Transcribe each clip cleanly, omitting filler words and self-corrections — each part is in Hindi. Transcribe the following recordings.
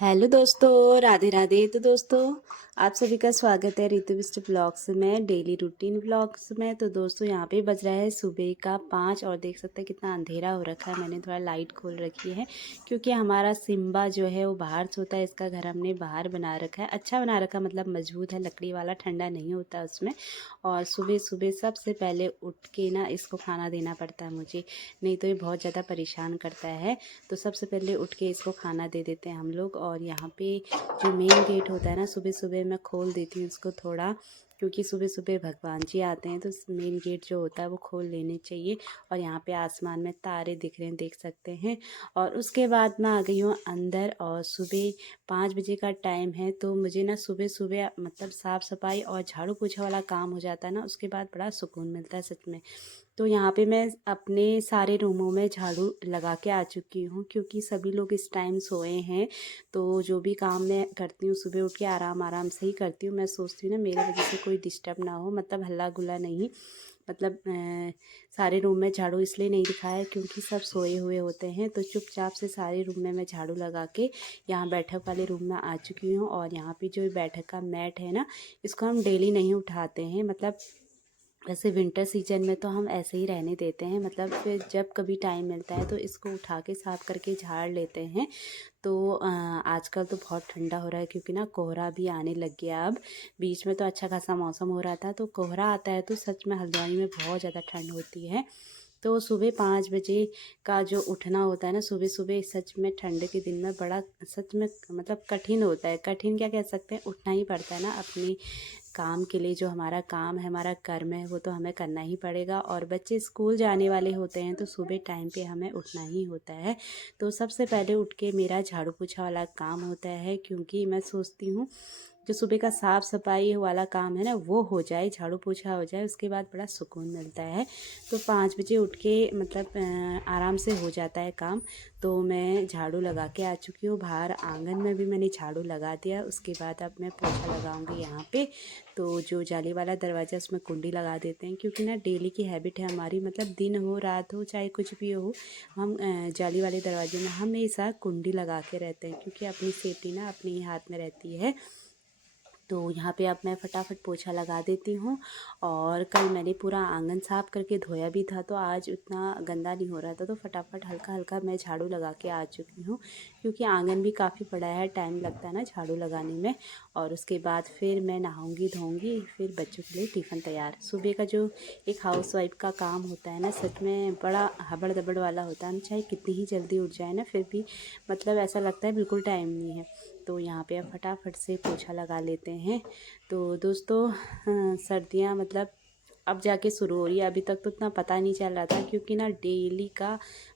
हेलो दोस्तों, राधे राधे। तो दोस्तों, आप सभी का स्वागत है ऋतु बिस्ट ब्लॉग्स में, डेली रूटीन ब्लॉग्स में। तो दोस्तों, यहाँ पे बज रहा है सुबह का 5 और देख सकते हैं कितना अंधेरा हो रखा है। मैंने थोड़ा लाइट खोल रखी है क्योंकि हमारा सिम्बा जो है वो बाहर सोता है। इसका घर हमने बाहर बना रखा है, अच्छा बना रखा, मतलब मजबूत है, लकड़ी वाला, ठंडा नहीं होता उसमें। और सुबह सुबह सबसे पहले उठ के ना इसको खाना देना पड़ता है मुझे, नहीं तो ये बहुत ज़्यादा परेशान करता है। तो सबसे पहले उठ के इसको खाना दे देते हैं हम लोग। और यहाँ पे जो मेन गेट होता है ना, सुबह सुबह मैं खोल देती हूँ इसको थोड़ा, क्योंकि सुबह सुबह भगवान जी आते हैं तो मेन गेट जो होता है वो खोल लेने चाहिए। और यहाँ पे आसमान में तारे दिख रहे हैं, देख सकते हैं। और उसके बाद मैं आ गई हूँ अंदर, और सुबह 5 बजे का टाइम है। तो मुझे ना सुबह सुबह मतलब साफ़ सफाई और झाड़ू पोछा वाला काम हो जाता है ना, उसके बाद बड़ा सुकून मिलता है सच में। तो यहाँ पे मैं अपने सारे रूमों में झाड़ू लगा के आ चुकी हूँ, क्योंकि सभी लोग इस टाइम सोए हैं। तो जो भी काम मैं करती हूँ सुबह उठ के आराम आराम से ही करती हूँ। मैं सोचती हूँ ना मेरे वजह से कोई डिस्टर्ब ना हो, मतलब हल्ला गुल्ला नहीं। मतलब सारे रूम में झाड़ू इसलिए नहीं दिखाया है क्योंकि सब सोए हुए होते हैं। तो चुपचाप से सारे रूम में मैं झाड़ू लगा के यहाँ बैठक वाले रूम में आ चुकी हूँ। और यहाँ पे जो बैठक का मैट है ना, इसको हम डेली नहीं उठाते हैं, मतलब वैसे विंटर सीजन में तो हम ऐसे ही रहने देते हैं, मतलब फिर जब कभी टाइम मिलता है तो इसको उठा के साफ़ करके झाड़ लेते हैं। तो आजकल तो बहुत ठंडा हो रहा है क्योंकि ना कोहरा भी आने लग गया अब। बीच में तो अच्छा खासा मौसम हो रहा था, तो कोहरा आता है तो सच में हल्द्वानी में बहुत ज़्यादा ठंड होती है। तो सुबह 5 बजे का जो उठना होता है ना सुबह सुबह, सच में ठंड के दिन में बड़ा सच में मतलब कठिन होता है। कठिन क्या कह सकते हैं, उठना ही पड़ता है ना अपनी काम के लिए। जो हमारा काम है, हमारा कर्म है, वो तो हमें करना ही पड़ेगा। और बच्चे स्कूल जाने वाले होते हैं तो सुबह टाइम पे हमें उठना ही होता है। तो सबसे पहले उठ के मेरा झाड़ू पोछा वाला काम होता है, क्योंकि मैं सोचती हूँ जो सुबह का साफ़ सफाई वाला काम है ना वो हो जाए, झाड़ू पोछा हो जाए, उसके बाद बड़ा सुकून मिलता है। तो 5 बजे उठ के मतलब आराम से हो जाता है काम। तो मैं झाड़ू लगा के आ चुकी हूँ। बाहर आंगन में भी मैंने झाड़ू लगा दिया। उसके बाद अब मैं पोछा लगाऊंगी यहाँ पे। तो जो जाली वाला दरवाज़ा उसमें कुंडी लगा देते हैं, क्योंकि ना डेली की हैबिट है हमारी, मतलब दिन हो रात हो चाहे कुछ भी हो, हम जाली वाले दरवाजे में हमेशा कुंडी लगा के रहते हैं, क्योंकि अपनी सेफ्टी ना अपने ही हाथ में रहती है। तो यहाँ पे अब मैं फटाफट पोछा लगा देती हूँ। और कल मैंने पूरा आंगन साफ़ करके धोया भी था, तो आज उतना गंदा नहीं हो रहा था, तो फटाफट हल्का हल्का मैं झाड़ू लगा के आ चुकी हूँ, क्योंकि आंगन भी काफ़ी बड़ा है, टाइम लगता है ना झाड़ू लगाने में। और उसके बाद फिर मैं नहाऊंगी धोऊंगी, फिर बच्चों के लिए टिफ़िन तैयार। सुबह का जो एक हाउसवाइफ का काम होता है ना, सच में बड़ा हबड़ दबड़ वाला होता है। हम चाहे कितनी ही जल्दी उठ जाए ना, फिर भी मतलब ऐसा लगता है बिल्कुल टाइम नहीं है। तो यहाँ पे अब फटाफट से पोछा लगा लेते हैं। तो दोस्तों, सर्दियाँ मतलब अब जाके शुरू हो रही है, अभी तक तो इतना पता नहीं चल रहा था, क्योंकि ना डेली का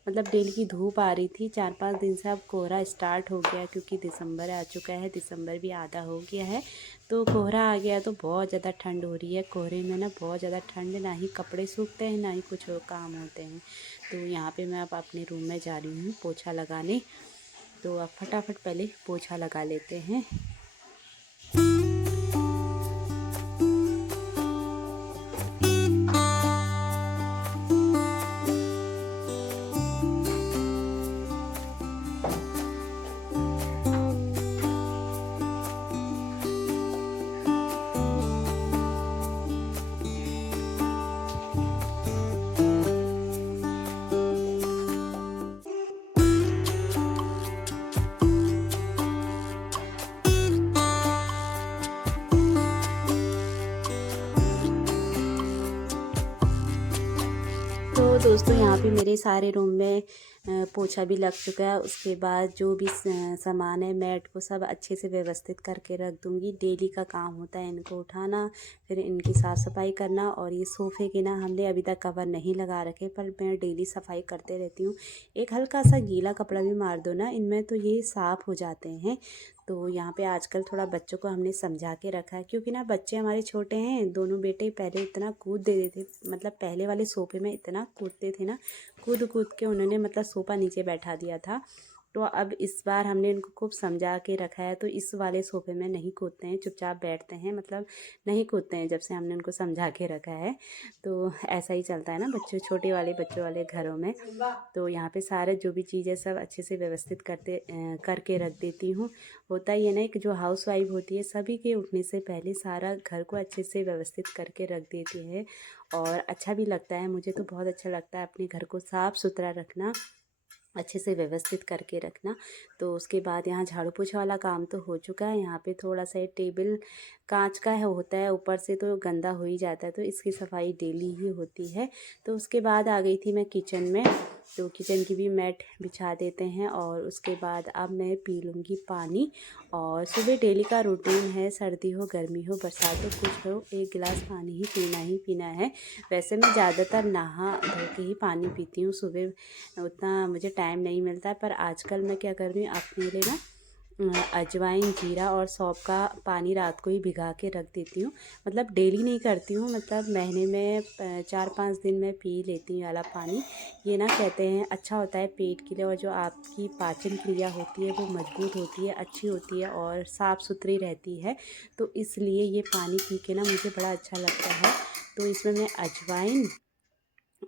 मतलब डेली की धूप आ रही थी। 4-5 दिन से अब कोहरा स्टार्ट हो गया, क्योंकि दिसंबर आ चुका है, दिसंबर भी आधा हो गया है। तो कोहरा आ गया तो बहुत ज़्यादा ठंड हो रही है। कोहरे में ना बहुत ज़्यादा ठंड, ना ही कपड़े सूखते हैं ना ही कुछ और काम होते हैं। तो यहाँ पे मैं अब अपने रूम में जा रही हूँ पोछा लगाने। तो अब फटाफट पहले पोछा लगा लेते हैं। तो दोस्तों, यहाँ पे मेरे सारे रूम में पोछा भी लग चुका है। उसके बाद जो भी सामान है, मैट को सब अच्छे से व्यवस्थित करके रख दूँगी। डेली का काम होता है इनको उठाना, फिर इनकी साफ़ सफाई करना। और ये सोफ़े के ना हमने अभी तक कवर नहीं लगा रखे, पर मैं डेली सफाई करते रहती हूँ। एक हल्का सा गीला कपड़ा भी मार दो ना इनमें तो ये साफ़ हो जाते हैं। तो यहाँ पे आजकल थोड़ा बच्चों को हमने समझा के रखा है, क्योंकि ना बच्चे हमारे छोटे हैं, दोनों बेटे पहले इतना कूद देते थे, मतलब पहले वाले सोफ़े में इतना कूदते थे ना, कूद कूद के उन्होंने मतलब सोफ़ा नीचे बैठा दिया था। तो अब इस बार हमने इनको खूब समझा के रखा है, तो इस वाले सोफे में नहीं कूदते हैं, चुपचाप बैठते हैं, मतलब नहीं कूदते हैं जब से हमने उनको समझा के रखा है। तो ऐसा ही चलता है ना बच्चों, छोटे वाले बच्चों वाले घरों में। तो यहाँ पे सारे जो भी चीज़ें सब अच्छे से व्यवस्थित करके रख देती हूँ। होता ही है ना कि जो हाउस वाइफ होती है सभी के उठने से पहले सारा घर को अच्छे से व्यवस्थित करके रख देती है, और अच्छा भी लगता है। मुझे तो बहुत अच्छा लगता है अपने घर को साफ़ सुथरा रखना, अच्छे से व्यवस्थित करके रखना। तो उसके बाद यहाँ झाड़ू पोछा वाला काम तो हो चुका है। यहाँ पे थोड़ा सा टेबल कांच का है, होता है ऊपर से तो गंदा हो ही जाता है, तो इसकी सफाई डेली ही होती है। तो उसके बाद आ गई थी मैं किचन में, तो किचन की भी मैट बिछा देते हैं, और उसके बाद अब मैं पी लूँगी पानी। और सुबह डेली का रूटीन है, सर्दी हो गर्मी हो बरसात हो कुछ हो, एक गिलास पानी ही पीना है। वैसे मैं ज़्यादातर नहा धो के ही पानी पीती हूँ, सुबह उतना मुझे टाइम नहीं मिलता है। पर आजकल मैं क्या कर रही हूँ, अपने लिए ना अजवाइन जीरा और सौंफ का पानी रात को ही भिगा के रख देती हूँ। मतलब डेली नहीं करती हूँ, मतलब महीने में 4-5 दिन में पी लेती हूँ वाला पानी। ये ना कहते हैं अच्छा होता है पेट के लिए, और जो आपकी पाचन क्रिया होती है वो मजबूत होती है, अच्छी होती है और साफ़ सुथरी रहती है। तो इसलिए ये पानी पी के ना मुझे बड़ा अच्छा लगता है। तो इसमें मैं अजवाइन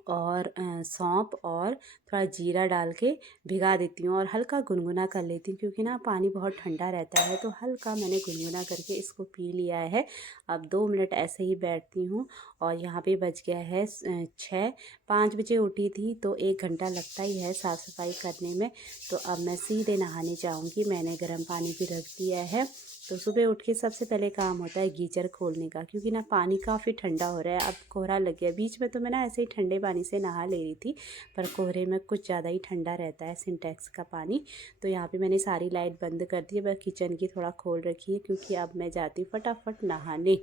और सौंफ और थोड़ा जीरा डाल के भिगा देती हूँ, और हल्का गुनगुना कर लेती हूँ, क्योंकि ना पानी बहुत ठंडा रहता है। तो हल्का मैंने गुनगुना करके इसको पी लिया है। अब 2 मिनट ऐसे ही बैठती हूँ, और यहाँ पे बज गया है 6। 5 बजे उठी थी, तो 1 घंटा लगता ही है साफ़ सफाई करने में। तो अब मैं सीधे नहाने जाऊँगी, मैंने गर्म पानी भी रख दिया है। तो सुबह उठ के सबसे पहले काम होता है गीजर खोलने का, क्योंकि ना पानी काफ़ी ठंडा हो रहा है। अब कोहरा लग गया, बीच में तो मैं ना ऐसे ही ठंडे पानी से नहा ले रही थी, पर कोहरे में कुछ ज़्यादा ही ठंडा रहता है सिंटेक्स का पानी। तो यहाँ पे मैंने सारी लाइट बंद कर दी है, बस किचन की थोड़ा खोल रखी है, क्योंकि अब मैं जाती हूँ फटाफट नहाने।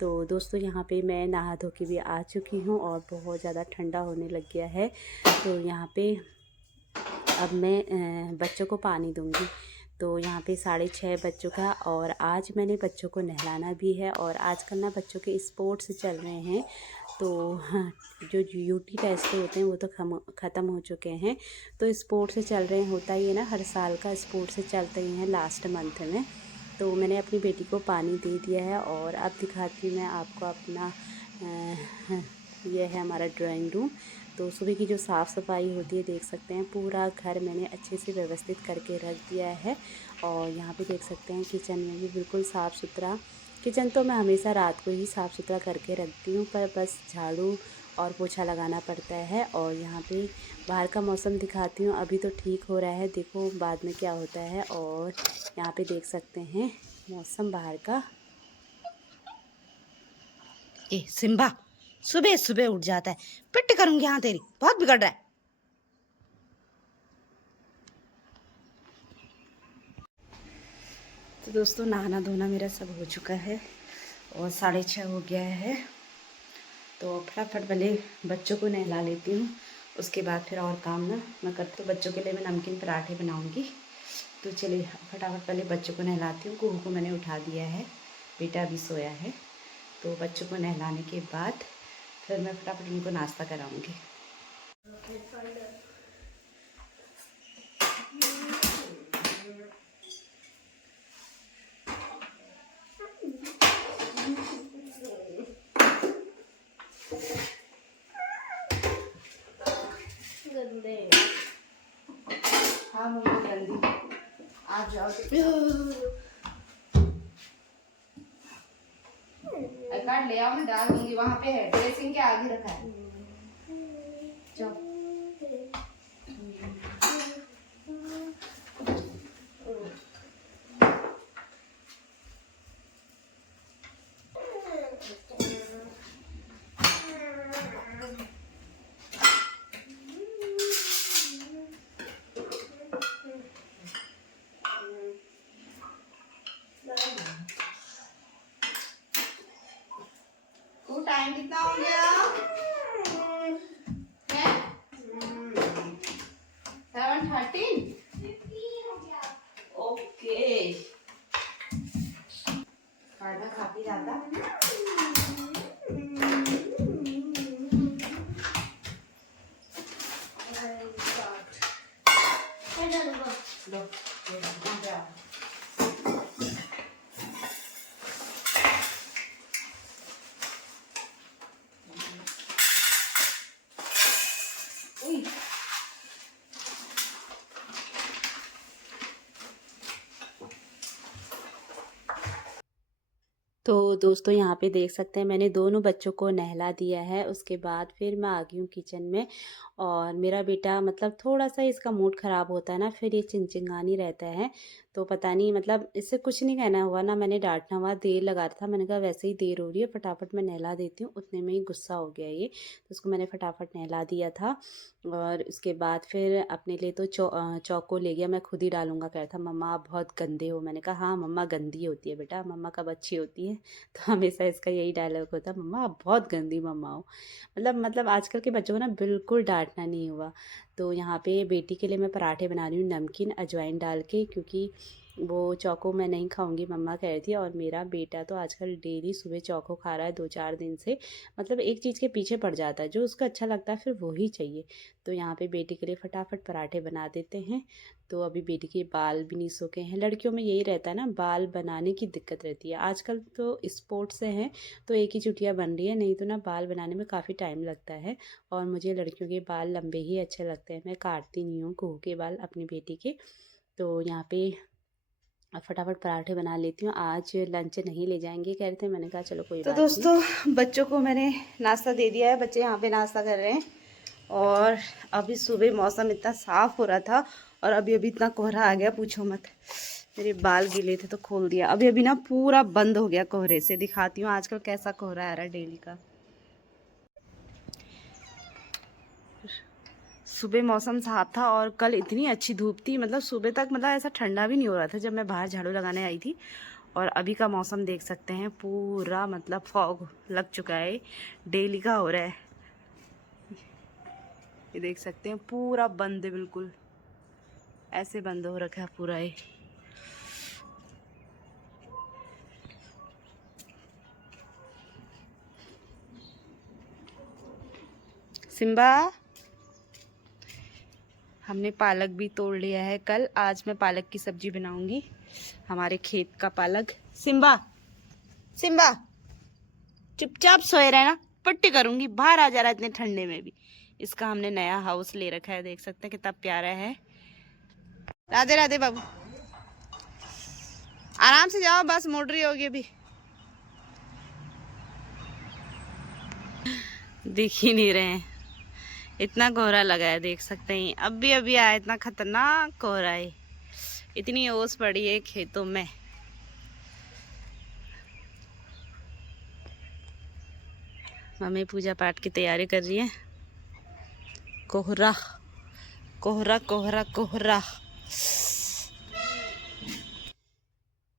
तो दोस्तों यहाँ पे मैं नहा धो के भी आ चुकी हूँ, और बहुत ज़्यादा ठंडा होने लग गया है। तो यहाँ पे अब मैं बच्चों को पानी दूँगी। तो यहाँ पे 6:30 बज चुका, और आज मैंने बच्चों को नहलाना भी है। और आजकल ना बच्चों के स्पोर्ट्स चल रहे हैं, तो हाँ, जो यूटी टेस्ट होते हैं वो तो ख़त्म हो चुके हैं, तो स्पोर्ट्स चल रहे हैं। होता ही है ना, हर साल का स्पोर्ट्स चलते ही हैं लास्ट मंथ में। तो मैंने अपनी बेटी को पानी दे दिया है, और अब दिखाती हूँ मैं आपको अपना ये है हमारा ड्राइंग रूम। तो सुबह की जो साफ़ सफाई होती है, देख सकते हैं पूरा घर मैंने अच्छे से व्यवस्थित करके रख दिया है। और यहाँ पे देख सकते हैं किचन में भी बिल्कुल साफ़ सुथरा। किचन तो मैं हमेशा रात को ही साफ़ सुथरा करके रखती हूँ, पर बस झाड़ू और पोछा लगाना पड़ता है। और यहाँ पे बाहर का मौसम दिखाती हूँ, अभी तो ठीक हो रहा है, देखो बाद में क्या होता है। और यहाँ पे देख सकते हैं मौसम बाहर का। ए सिम्बा, सुबह सुबह उठ जाता है, पिट करूंगी हाँ तेरी, बहुत बिगड़ रहा है। तो दोस्तों नहाना धोना मेरा सब हो चुका है, और 6:30 हो गया है। तो फटाफट पहले बच्चों को नहला लेती हूँ, उसके बाद फिर और काम ना मैं करती हूँ। बच्चों के लिए मैं नमकीन पराठे बनाऊँगी। तो चलिए फटाफट पहले बच्चों को नहलाती हूँ। कुहू को मैंने उठा दिया है, बेटा अभी सोया है। तो बच्चों को नहलाने के बाद फिर मैं फटाफट उनको नाश्ता कराऊँगी। हाँ मम्मी जल्दी आ जाओ। कार्ड ले आओ, मैं डाल दूंगी, वहाँ पे है ड्रेसिंग के आगे रखा है। जाओ। टाइम कितना हो गया? तो दोस्तों यहाँ पे देख सकते हैं मैंने दोनों बच्चों को नहला दिया है। उसके बाद फिर मैं आ गई हूँ किचन में। और मेरा बेटा मतलब थोड़ा सा इसका मूड ख़राब होता है ना, फिर ये चिंचिंगानी रहता है। तो पता नहीं मतलब इससे कुछ नहीं कहना हुआ ना, मैंने डांटना हुआ, देर लगा रहा था। मैंने कहा वैसे ही देर हो रही है, फटाफट मैं नहला देती हूँ। उतने में ही गुस्सा हो गया ये, तो उसको मैंने फटाफट नहला दिया था। और उसके बाद फिर अपने लिए तो चौको ले गया, मैं खुद ही डालूंगा। कह रहा था मम्मा आप बहुत गंदे हो। मैंने कहा हाँ मम्मा गंदी होती है बेटा, मम्मा कब अच्छी होती है। तो हमेशा इसका यही डायलॉग होता है, मम्मा आप बहुत गंदी मम्मा हो। मतलब आजकल के बच्चों को ना बिल्कुल डांटना नहीं हुआ। तो यहाँ पे बेटी के लिए मैं पराठे बना रही हूँ नमकीन अजवाइन डाल के, क्योंकि वो चौको मैं नहीं खाऊंगी मम्मा कह रही थी। और मेरा बेटा तो आजकल डेली सुबह चौको खा रहा है 2-4 दिन से। मतलब एक चीज़ के पीछे पड़ जाता है, जो उसको अच्छा लगता है फिर वही चाहिए। तो यहाँ पे बेटी के लिए फटाफट पराठे बना देते हैं। तो अभी बेटी के बाल भी नहीं सूखे हैं। लड़कियों में यही रहता है ना, बाल बनाने की दिक्कत रहती है। आजकल तो स्पोर्ट्स से हैं तो एक ही चुटिया बन रही है, नहीं तो ना बाल बनाने में काफ़ी टाइम लगता है। और मुझे लड़कियों के बाल लंबे ही अच्छे लगते हैं, मैं काटती नहीं हूँ कुहू के बाल अपनी बेटी के। तो यहाँ पे फटाफट पराठे बना लेती हूँ। आज लंच नहीं ले जाएंगे कह रहे थे, मैंने कहा चलो कोई तो बात नहीं। दोस्तों बच्चों को मैंने नाश्ता दे दिया है, बच्चे यहाँ पे नाश्ता कर रहे हैं। और अभी सुबह मौसम इतना साफ हो रहा था और अभी अभी इतना कोहरा आ गया पूछो मत। मेरे बाल गीले थे तो खोल दिया, अभी अभी ना पूरा बंद हो गया कोहरे से। दिखाती हूँ आजकल कैसा कोहरा आ रहा है डेली का। सुबह मौसम साफ था और कल इतनी अच्छी धूप थी, मतलब सुबह तक मतलब ऐसा ठंडा भी नहीं हो रहा था जब मैं बाहर झाड़ू लगाने आई थी। और अभी का मौसम देख सकते हैं, पूरा मतलब फॉग लग चुका है, डेली का हो रहा है। ये देख सकते हैं पूरा बंद है, बिल्कुल ऐसे बंद हो रखा है पूरा ये। सिम्बा हमने पालक भी तोड़ लिया है कल, आज मैं पालक की सब्जी बनाऊंगी, हमारे खेत का पालक। सिम्बा सिम्बा चुपचाप सोए रहे ना, पट्टी करूंगी, बाहर आ जा रहा है इतने ठंडे में भी। इसका हमने नया हाउस ले रखा है, देख सकते हैं कितना प्यारा है। राधे राधे बाबू, आराम से जाओ, बस मोड़ रही होगी अभी। दिख ही नहीं रहे हैं, इतना कोहरा लगा है, देख सकते हैं अभी अभी आया, इतना खतरनाक कोहरा है, इतनी ओस पड़ी है खेतों में। मम्मी पूजा पाठ की तैयारी कर रही है। कोहरा कोहरा कोहरा कोहरा।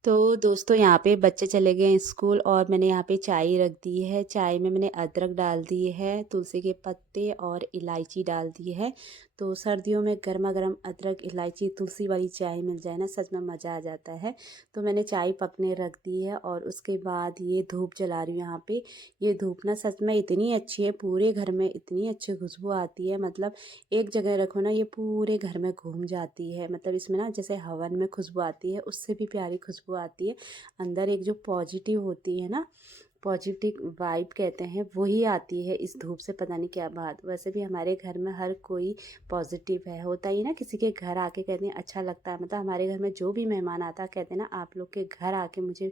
तो दोस्तों यहाँ पे बच्चे चले गए हैं स्कूल और मैंने यहाँ पे चाय रख दी है। चाय में मैंने अदरक डाल दी है, तुलसी के पत्ते और इलायची डाल दी है। तो सर्दियों में गर्मा गर्म अदरक इलायची तुलसी वाली चाय मिल जाए ना, सच में मज़ा आ जाता है। तो मैंने चाय पकने रख दी है और उसके बाद ये धूप जला रही हूँ यहाँ पे। ये धूप ना सच में इतनी अच्छी है, पूरे घर में इतनी अच्छी खुशबू आती है। मतलब एक जगह रखो ना, ये पूरे घर में घूम जाती है। मतलब इसमें ना जैसे हवन में खुशबू आती है, उससे भी प्यारी खुशबू आती है। अंदर एक जो पॉजिटिव होती है ना, पॉजिटिव वाइब कहते हैं, वही आती है इस धूप से। पता नहीं क्या बात, वैसे भी हमारे घर में हर कोई पॉजिटिव है, होता ही ना। किसी के घर आके कहते हैं अच्छा लगता है, मतलब हमारे घर में जो भी मेहमान आता है कहते हैं ना आप लोग के घर आके मुझे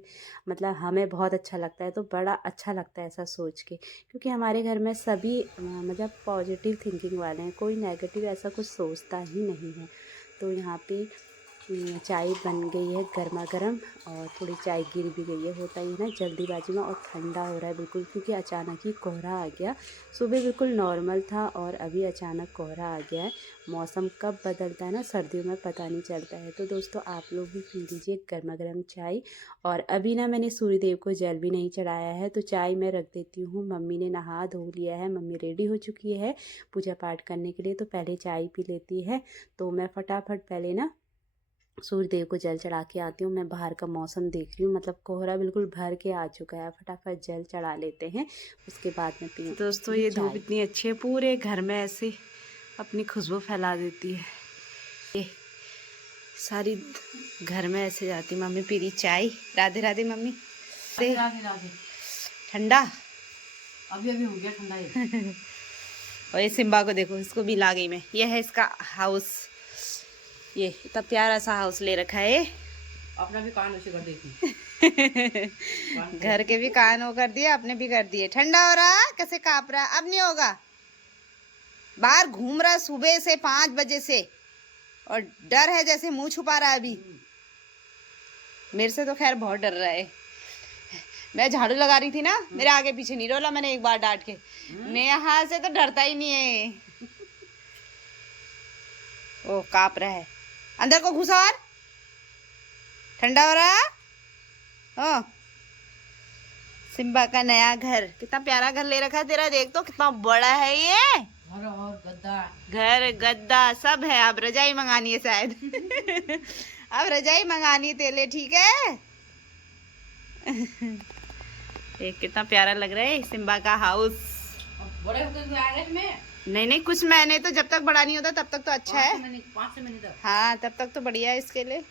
मतलब हमें बहुत अच्छा लगता है। तो बड़ा अच्छा लगता है ऐसा सोच के, क्योंकि हमारे घर में सभी मतलब पॉजिटिव थिंकिंग वाले हैं, कोई नेगेटिव ऐसा कुछ सोचता ही नहीं है। तो यहाँ पे चाय बन गई है गर्मा गर्म और थोड़ी चाय गिर भी गई है, होता ही ना जल्दीबाजी में। और ठंडा हो रहा है बिल्कुल, क्योंकि अचानक ही कोहरा आ गया। सुबह बिल्कुल नॉर्मल था और अभी अचानक कोहरा आ गया है। मौसम कब बदलता है ना सर्दियों में पता नहीं चलता है। तो दोस्तों आप लोग भी पी लीजिए गर्मा गर्म चाय। और अभी ना मैंने सूर्य देव को जल भी नहीं चढ़ाया है, तो चाय मैं रख देती हूँ। मम्मी ने नहा धो लिया है, मम्मी रेडी हो चुकी है पूजा पाठ करने के लिए, तो पहले चाय पी लेती है। तो मैं फटाफट पहले ना सूर्य देव को जल चढ़ा के आती हूँ। मैं बाहर का मौसम देख रही हूँ, मतलब कोहरा बिल्कुल भर के आ चुका है, फटाफट जल चढ़ा लेते हैं, उसके बाद में पी। दोस्तों ये धूप इतनी अच्छी है, पूरे घर में ऐसे अपनी खुशबू फैला देती है। सारी घर में ऐसे जाती। मम्मी पी रही चाय। राधे राधे मम्मी। राधे राधे। ठंडा अभी अभी हो गया ठंडा ये। और ये सिम्बा को देखो, इसको भी ला गई मैं। ये है इसका हाउस। ये इतना प्यारा सा हाउस ले रखा है। अपना भी कान उसे कर देती। घर के भी कान वो कर दिए, अपने भी कर दिए। ठंडा हो रहा, कैसे कांप रहा। अब नहीं होगा। बाहर घूम रहा सुबह से 5 बजे से, और डर है जैसे मुंह छुपा रहा है अभी। मेरे से तो खैर बहुत डर रहा है। मैं झाड़ू लगा रही थी ना, मेरे आगे पीछे नहीं रोला मैंने एक बार डांट के। नेहा से तो डरता ही नहीं है। ओ कांप रहा है। अंदर को घुसा और ठंडा हो रहा है। ओ सिम्बा का नया घर, कितना प्यारा घर ले रखा है तेरा। देख तो कितना बड़ा है ये। घर और गद्दा, घर गद्दा सब है। अब रजाई मंगानी है शायद। अब रजाई मंगानी तेले, ठीक है। देख कितना प्यारा लग रहा है सिम्बा का हाउस। बड़े होते तो आएगा इसमें। नहीं नहीं, कुछ महीने तो, जब तक बड़ा नहीं होता तब तक तो अच्छा है। 5 महीने तक। हाँ तब तक तो बढ़िया है इसके लिए।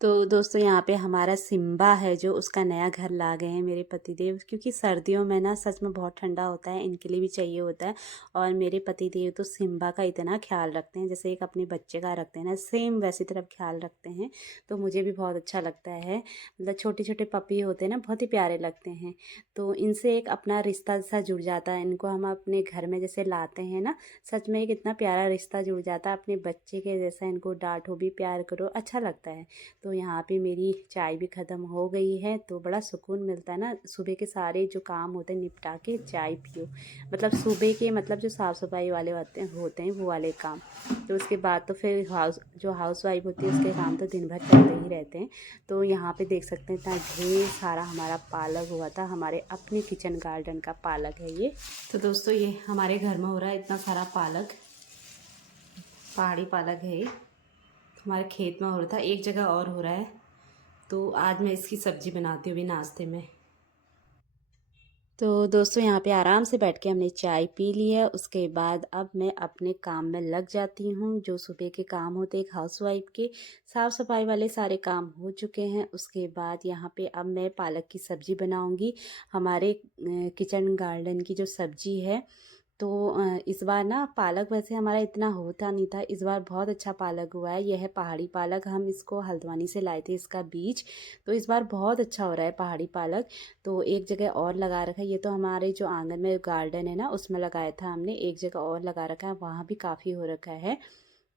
तो दोस्तों यहाँ पे हमारा सिम्बा है जो उसका नया घर ला गए हैं मेरे पतिदेव, क्योंकि सर्दियों में ना सच में बहुत ठंडा होता है, इनके लिए भी चाहिए होता है। और मेरे पतिदेव तो सिम्बा का इतना ख्याल रखते हैं, जैसे एक अपने बच्चे का रखते हैं ना, सेम वैसी तरफ ख्याल रखते हैं। तो मुझे भी बहुत अच्छा लगता है। मतलब छोटे छोटे पपी होते हैं ना, बहुत ही प्यारे लगते हैं। तो इनसे एक अपना रिश्ता सा जुड़ जाता है। इनको हम अपने घर में जैसे लाते हैं ना, सच में एक इतना प्यारा रिश्ता जुड़ जाता है अपने बच्चे के जैसा। इनको डांटो भी, प्यार करो, अच्छा लगता है। तो यहाँ पे मेरी चाय भी ख़त्म हो गई है, तो बड़ा सुकून मिलता है ना, सुबह के सारे जो काम होते हैं निपटा के चाय पियो। मतलब सुबह के, मतलब जो साफ़ सफाई वाले होते हैं वो वाले काम। तो उसके बाद तो फिर हाउस वाइफ होती है, उसके काम तो दिन भर चलते ही रहते हैं। तो यहाँ पे देख सकते हैं इतना ढेर सारा हमारा पालक हुआ था, हमारे अपने किचन गार्डन का पालक है ये। तो दोस्तों ये हमारे घर में हो रहा है इतना सारा पालक, पहाड़ी पालक है ये। हमारे खेत में हो रहा था, एक जगह और हो रहा है। तो आज मैं इसकी सब्ज़ी बनाती हूँ भी नाश्ते में। तो दोस्तों यहाँ पे आराम से बैठ के हमने चाय पी ली है। उसके बाद अब मैं अपने काम में लग जाती हूँ, जो सुबह के काम होते हैं एक हाउसवाइफ के। साफ़ सफाई वाले सारे काम हो चुके हैं। उसके बाद यहाँ पे अब मैं पालक की सब्ज़ी बनाऊँगी। हमारे किचन गार्डन की जो सब्ज़ी है, तो इस बार ना पालक वैसे हमारा इतना होता नहीं था, इस बार बहुत अच्छा पालक हुआ है। यह है पहाड़ी पालक, हम इसको हल्द्वानी से लाए थे इसका बीज। तो इस बार बहुत अच्छा हो रहा है पहाड़ी पालक। तो एक जगह और लगा रखा है, ये तो हमारे जो आंगन में गार्डन है ना उसमें लगाया था हमने। एक जगह और लगा रखा है, वहाँ भी काफ़ी हो रखा है।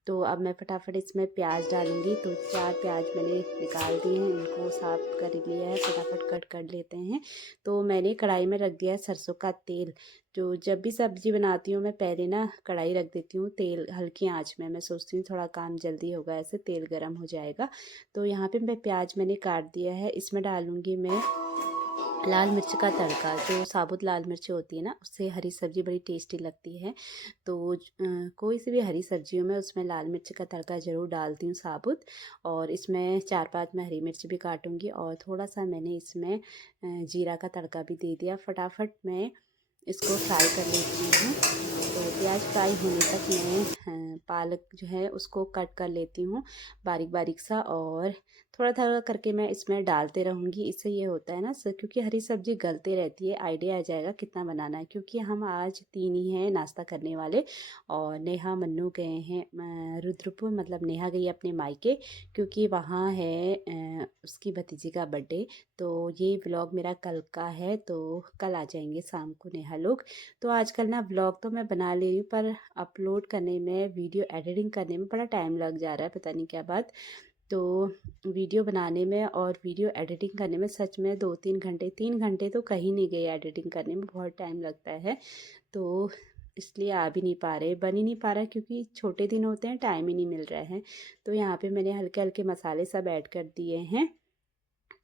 तो अब मैं फटाफट इसमें प्याज डालूंगी। तो 4 प्याज मैंने निकाल दिए हैं, इनको साफ कर लिया है, फटाफट कट कर लेते हैं। तो मैंने कढ़ाई में रख दिया है सरसों का तेल। जो जब भी सब्ज़ी बनाती हूँ मैं पहले ना कढ़ाई रख देती हूँ, तेल हल्की आंच में। मैं सोचती हूँ थोड़ा काम जल्दी होगा, ऐसे तेल गर्म हो जाएगा। तो यहाँ पे मैं प्याज मैंने काट दिया है, इसमें डालूँगी मैं लाल मिर्च का तड़का। जो साबुत लाल मिर्च होती है ना, उससे हरी सब्ज़ी बड़ी टेस्टी लगती है। तो कोई सी भी हरी सब्जियों में उसमें लाल मिर्च का तड़का ज़रूर डालती हूँ साबुत। और इसमें 4-5 मैं हरी मिर्च भी काटूँगी, और थोड़ा सा मैंने इसमें जीरा का तड़का भी दे दिया। फटाफट मैं इसको फ्राई कर लेती हूँ। तो प्याज फ्राई होने तक मैं पालक जो है उसको कट कर लेती हूँ बारीक बारीक सा, और थोड़ा थोड़ा करके मैं इसमें डालते रहूँगी। इससे ये होता है ना सर, क्योंकि हरी सब्ज़ी गलते रहती है, आइडिया आ जाएगा कितना बनाना है। क्योंकि हम आज 3 ही हैं नाश्ता करने वाले, और नेहा मन्नू गए हैं रुद्रपुर, मतलब नेहा गई अपने मायके, क्योंकि वहाँ है उसकी भतीजी का बर्थडे। तो ये व्लॉग मेरा कल का है, तो कल आ जाएंगे शाम को नेहा लोग। तो आजकल ना व्लॉग तो मैं बना ले रही हूँ, पर अपलोड करने में, वीडियो एडिटिंग करने में बड़ा टाइम लग जा रहा है, पता नहीं क्या बात। तो वीडियो बनाने में और वीडियो एडिटिंग करने में सच में 2-3 घंटे, 3 घंटे तो कहीं नहीं गए, एडिटिंग करने में बहुत टाइम लगता है। तो इसलिए आ भी नहीं पा रहे, बन ही नहीं पा रहा, क्योंकि छोटे दिन होते हैं, टाइम ही नहीं मिल रहा है। तो यहाँ पे मैंने हल्के हल्के मसाले सब ऐड कर दिए हैं।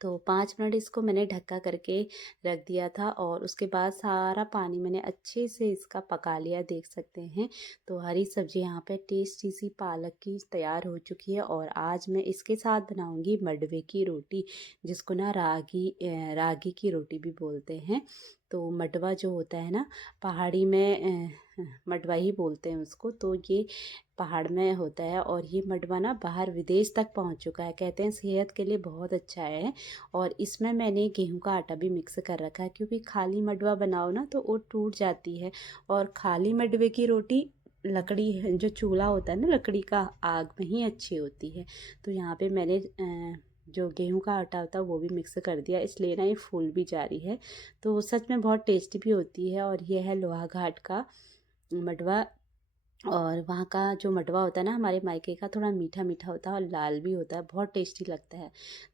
तो 5 मिनट इसको मैंने ढक्का करके रख दिया था, और उसके बाद सारा पानी मैंने अच्छे से इसका पका लिया, देख सकते हैं। तो हरी सब्ज़ी यहाँ पे टेस्टी सी पालक की तैयार हो चुकी है। और आज मैं इसके साथ बनाऊंगी मडवे की रोटी, जिसको ना रागी की रोटी भी बोलते हैं। तो मडवा जो होता है ना, पहाड़ी में मडवा ही बोलते हैं उसको। तो ये पहाड़ में होता है और ये मडवा ना बाहर विदेश तक पहुंच चुका है। कहते हैं सेहत के लिए बहुत अच्छा है। और इसमें मैंने गेहूं का आटा भी मिक्स कर रखा है, क्योंकि खाली मडवा बनाओ ना तो वो टूट जाती है। और खाली मडवे की रोटी लकड़ी जो चूल्हा होता है ना लकड़ी का, आग में ही अच्छी होती है। तो यहाँ पे मैंने जो गेहूं का आटा होता है वो भी मिक्स कर दिया, इसलिए ना ये फूल भी जा रही है। तो सच में बहुत टेस्टी भी होती है। और ये है लोहा घाट का मडवा। और वहाँ का जो मडवा होता है ना हमारे मायके का, थोड़ा मीठा मीठा होता है और लाल भी होता है, बहुत टेस्टी लगता है।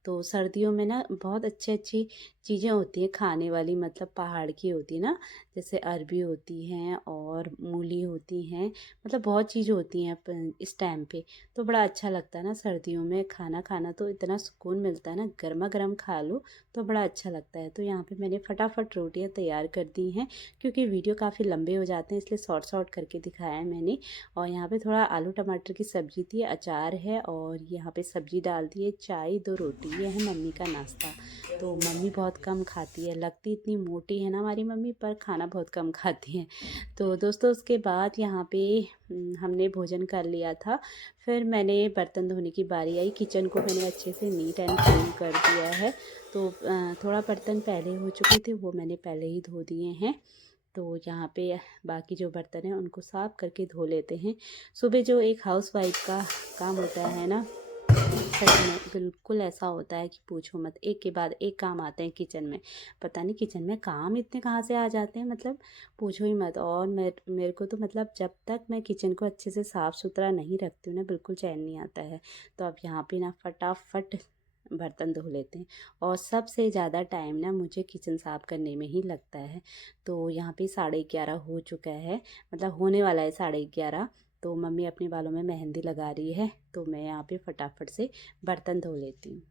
तो सर्दियों में ना बहुत अच्छी अच्छी चीज़ें होती हैं खाने वाली, मतलब पहाड़ की होती है ना, जैसे अरबी होती हैं और मूली होती हैं, मतलब बहुत चीज़ होती हैं इस टाइम पे। तो बड़ा अच्छा लगता है ना सर्दियों में खाना खाना, तो इतना सुकून मिलता है ना, गर्मा गर्म खा लो तो बड़ा अच्छा लगता है। तो यहाँ पे मैंने फटाफट रोटियाँ तैयार कर दी हैं, क्योंकि वीडियो काफ़ी लंबे हो जाते हैं, इसलिए शॉर्ट शॉर्ट करके दिखाया है मैंने। और यहाँ पे थोड़ा आलू टमाटर की सब्ज़ी थी, अचार है और यहाँ पे सब्ज़ी डाल दी है, चाय, 2 रोटी। ये है मम्मी का नाश्ता। तो मम्मी बहुत कम खाती है, लगती इतनी मोटी है ना हमारी मम्मी, पर खाना बहुत कम खाती है। तो दोस्तों उसके बाद यहाँ पे हमने भोजन कर लिया था। फिर मैंने बर्तन धोने की बारी आई। किचन को मैंने अच्छे से नीट एंड क्लीन कर दिया है। तो थोड़ा बर्तन पहले हो चुके थे, वो मैंने पहले ही धो दिए हैं। तो यहाँ पे बाकी जो बर्तन हैं उनको साफ़ करके धो लेते हैं। सुबह जो एक हाउसवाइफ का काम होता है ना, सच में बिल्कुल ऐसा होता है कि पूछो मत, एक के बाद एक काम आते हैं किचन में। पता नहीं किचन में काम इतने कहाँ से आ जाते हैं, मतलब पूछो ही मत। और मेरे को तो मतलब जब तक मैं किचन को अच्छे से साफ़ सुथरा नहीं रखती हूँ ना, बिल्कुल चैन नहीं आता है। तो अब यहाँ पे ना फटाफट बर्तन धो लेते हैं। और सबसे ज़्यादा टाइम ना मुझे किचन साफ़ करने में ही लगता है। तो यहाँ पे 11:30 हो चुका है, मतलब होने वाला है 11:30। तो मम्मी अपने बालों में मेहंदी लगा रही है, तो मैं यहाँ पे फटाफट से बर्तन धो लेती हूँ।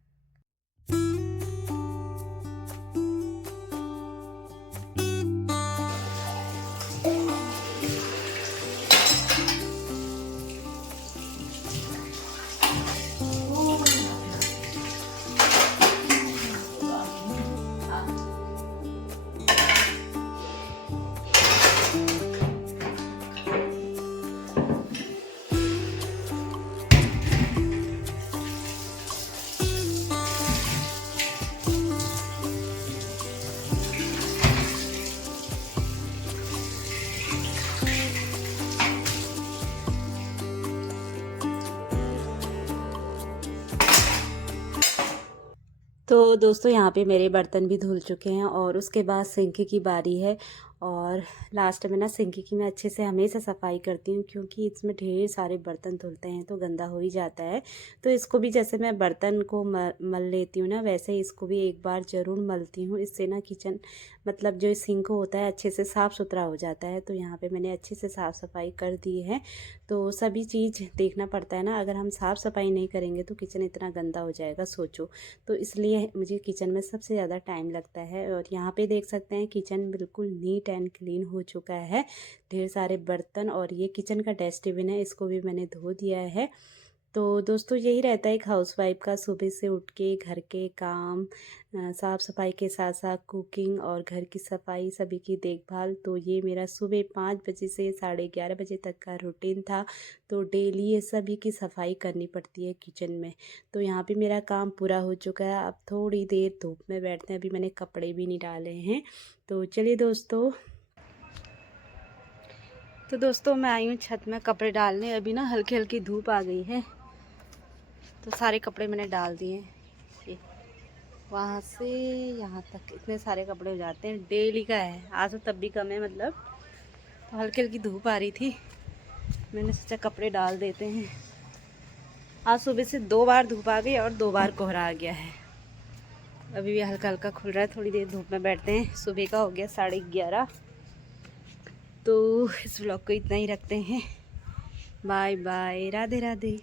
तो दोस्तों यहाँ पे मेरे बर्तन भी धुल चुके हैं और उसके बाद सिंक की बारी है। और लास्ट में ना सिंक की मैं अच्छे से हमेशा सफाई करती हूँ, क्योंकि इसमें ढेर सारे बर्तन धुलते हैं तो गंदा हो ही जाता है। तो इसको भी जैसे मैं बर्तन को मल लेती हूँ ना, वैसे ही इसको भी एक बार ज़रूर मलती हूँ। इससे ना किचन मतलब जो सिंक होता है अच्छे से साफ़ सुथरा हो जाता है। तो यहाँ पे मैंने अच्छे से साफ़ सफाई कर दी है। तो सभी चीज़ देखना पड़ता है ना, अगर हम साफ़ सफाई नहीं करेंगे तो किचन इतना गंदा हो जाएगा, सोचो। तो इसलिए मुझे किचन में सबसे ज़्यादा टाइम लगता है। और यहाँ पे देख सकते हैं किचन बिल्कुल नीट एंड क्लीन हो चुका है। ढेर सारे बर्तन, और ये किचन का डस्टबिन है, इसको भी मैंने धो दिया है। तो दोस्तों यही रहता है एक हाउसवाइफ का, सुबह से उठ के घर के काम, साफ़ सफाई के साथ साथ कुकिंग और घर की सफाई, सभी की देखभाल। तो ये मेरा सुबह 5 बजे से 11:30 बजे तक का रूटीन था। तो डेली ये सभी की सफाई करनी पड़ती है किचन में। तो यहाँ पे मेरा काम पूरा हो चुका है। अब थोड़ी देर धूप में बैठते हैं, अभी मैंने कपड़े भी नहीं डाले हैं। तो चलिए दोस्तों मैं आई हूँ छत में कपड़े डालने। अभी ना हल्की हल्की धूप आ गई है, तो सारे कपड़े मैंने डाल दिए। ये वहाँ से यहाँ तक इतने सारे कपड़े हो जाते हैं, डेली का है। आज तो तब भी कम है, मतलब तो हल्की हल्की धूप आ रही थी, मैंने सोचा कपड़े डाल देते हैं। आज सुबह से 2 बार धूप आ गई और 2 बार कोहरा आ गया है। अभी भी हल्का हल्का खुल रहा है, थोड़ी देर धूप में बैठते हैं। सुबह का हो गया 11:30। तो इस व्लॉग को इतना ही रखते हैं। Bye bye, Radhe Radhe.